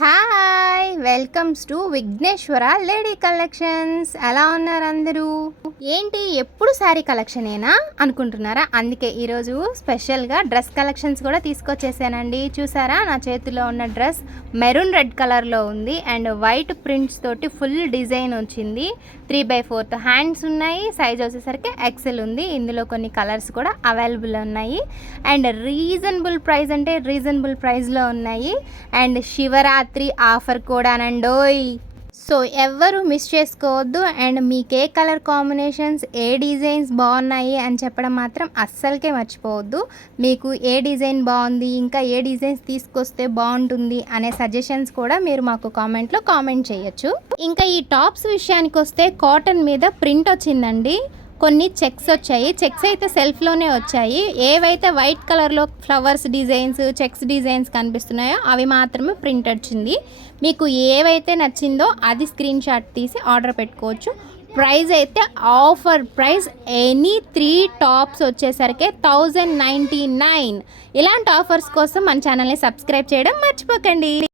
Hi welcomes to Vighneshwara lady collections. ఎలా ఉన్నారు అందరూ? ఏంటి ఎప్పుడు శారీ కలెక్షనేనా అనుకుంటున్నారా? అందుకే ఈరోజు స్పెషల్గా డ్రెస్ కలెక్షన్స్ కూడా తీసుకొచ్చేసానండి. చూసారా నా చేతిలో ఉన్న డ్రెస్ మెరూన్ రెడ్ కలర్లో ఉంది. అండ్ వైట్ ప్రింట్స్ తోటి ఫుల్ డిజైన్ వచ్చింది. త్రీ బై ఫోర్త్ హ్యాండ్స్ ఉన్నాయి. సైజ్ వచ్చేసరికి ఎక్సెల్ ఉంది. ఇందులో కొన్ని కలర్స్ కూడా అవైలబుల్ ఉన్నాయి. అండ్ రీజనబుల్ ప్రైస్ అంటే రీజనబుల్ ప్రైస్లో ఉన్నాయి. అండ్ రాత్రి ఆఫర్ కూడానండోయ్. సో ఎవ్వరు మిస్ చేసుకోవద్దు అండ్ మీకు ఏ కలర్ కాంబినేషన్స్ ఏ డిజైన్స్ బాగున్నాయి అని చెప్పడం మాత్రం అస్సలకే మర్చిపోవద్దు. మీకు ఏ డిజైన్ బాగుంది ఇంకా ఏ డిజైన్స్ తీసుకొస్తే బాగుంటుంది అనే సజెషన్స్ కూడా మీరు మాకు కామెంట్లో కామెంట్ చేయొచ్చు. ఇంకా ఈ టాప్స్ విషయానికి వస్తే కాటన్ మీద ప్రింట్ వచ్చిందండి. కొన్ని చెక్స్ వచ్చాయి. చెక్స్ అయితే సెల్ఫ్లోనే వచ్చాయి. ఏవైతే వైట్ కలర్లో ఫ్లవర్స్ డిజైన్స్ చెక్స్ డిజైన్స్ కనిపిస్తున్నాయో అవి మాత్రమే ప్రింట్ వచ్చింది. మీకు ఏవైతే నచ్చిందో అది స్క్రీన్ షాట్ తీసి ఆర్డర్ పెట్టుకోవచ్చు. ప్రైస్ అయితే offer price any three tops వచ్చేసరికి థౌజండ్ నైంటీ నైన్. ఇలాంటి ఆఫర్స్ కోసం మన ఛానల్ని సబ్స్క్రైబ్ చేయడం మర్చిపోకండి.